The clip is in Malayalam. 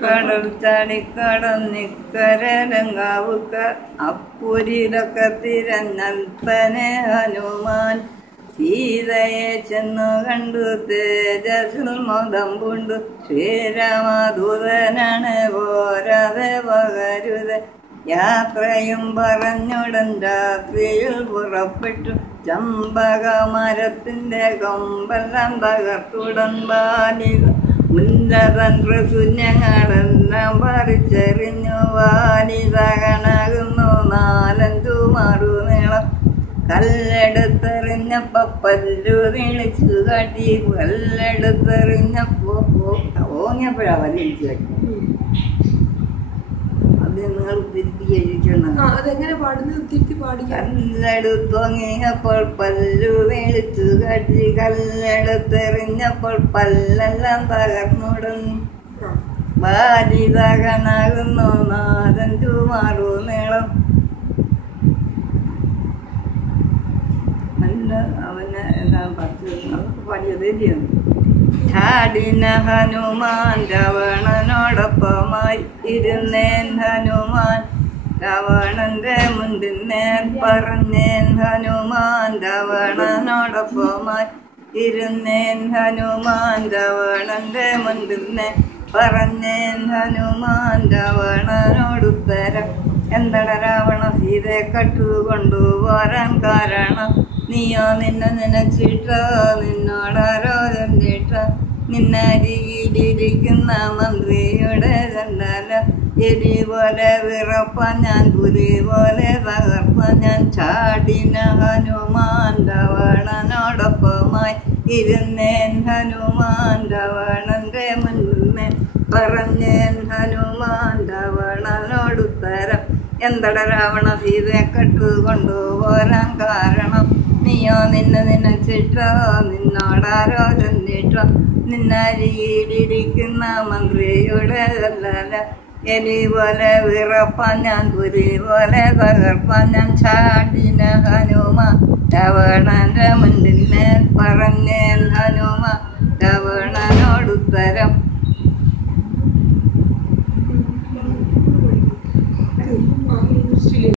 കടൽ ചാടിക്കടന്നിക്കരങ്കാവുക്ക അപ്പുരിലൊക്കെ തിരഞ്ഞൽപ്പനെ ഹനുമാൻ സീതയെ ചെന്നു കണ്ടു തേജസ്സിൽ മതം പൂണ്ടു ശ്രീരാമദൂതനാണ് പോരാതെ പകരുത് യാത്രയും പറഞ്ഞുടൻ രാത്രിയിൽ പുറപ്പെട്ടു ചമ്പക മരത്തിന്റെ കൊമ്പെല്ലാം തകർത്തുടൻ ബാലിക മുല്ലതൻ പ്രസുഞ്ഞങ്ങളെല്ലാം പറിച്ചെറിഞ്ഞു വാലിതകണകുന്നു 4-5 മറുനീളം കല്ലെടുത്തെറിഞ്ഞപ്പോ പല്ലു നീളിച്ചു കാട്ടി കല്ലെടുത്തെറിഞ്ഞപ്പോ ഓങ്ങിയപ്പോഴാ വലിച്ചു കാട്ടി അത് നിങ്ങൾ തിരിച്ചിരിക്കണം കല്ലെടുത്തൊങ്ങിയപ്പോൾ പല്ലു വീളിച്ചു കാട്ടി കല്ലെടുത്തെറിഞ്ഞപ്പോൾ പല്ലെല്ലാം തകർന്നുടൻ ബാലിതകണകുന്നു 4-5 മറുനീളം അവന് എല്ലാം 10 പാടിയതേരിയാണ് ചാടിന ഹനുമാൻ രാവണനോടൊപ്പമായി ഇരുന്നേൻ ഹനുമാൻ രാവണന്റെ മുണ്ടിന്നേൻ പറഞ്ഞേൻ ഹനുമാൻ രാവണനോടൊപ്പമായി ഇരുന്നേൻ ഹനുമാൻ രാവണന്റെ മുണ്ടിന്നേൻ പറഞ്ഞേൻ ഹനുമാൻ രാവണനോടുത്തരം എന്തട രാവണ സീതയെ കട്ടുകൊണ്ടുപോരാൻ കാരണം നീയോ നിന്നെ നനച്ചിട്ടോ നിന്നോടാരോ ചെന്നിട്ടോ നിന്നരികിലിരിക്കുന്ന മന്ത്രിയുടെ ചണ്ടാല എരി പോലെ വിറപ്പാൻ ഞാൻ പുലി പോലെ തകർപ്പാൻ ഞാൻ ചാടിന ഹനുമാൻ രാവണനോടൊപ്പമായി ഇരുന്നേൻ ഹനുമാൻ രാവണന്റെ മുന്നേ പറഞ്ഞേൻ ഹനുമാൻ രാവണനോടുത്തരം എന്തട രാവണ സീതയെ കട്ടുകൊണ്ടുപോരാൻ കാരണം നീയോ നിന്നെ നനച്ചിട്ടോ നിന്നോടാരോ ചെന്നിട്ടോ നിന്നരികിലിരിക്കുന്ന മന്ത്രിയുടെ ചല്ലാല എലി പോലെ വിറപ്പാൻ ഞാൻ പുലി പോലെ തകർപ്പാൻ ഞാൻ ചാടിന ഹനുമാൻ രാവണന്റെ മുന്നിന്മേൽ പറഞ്ഞേ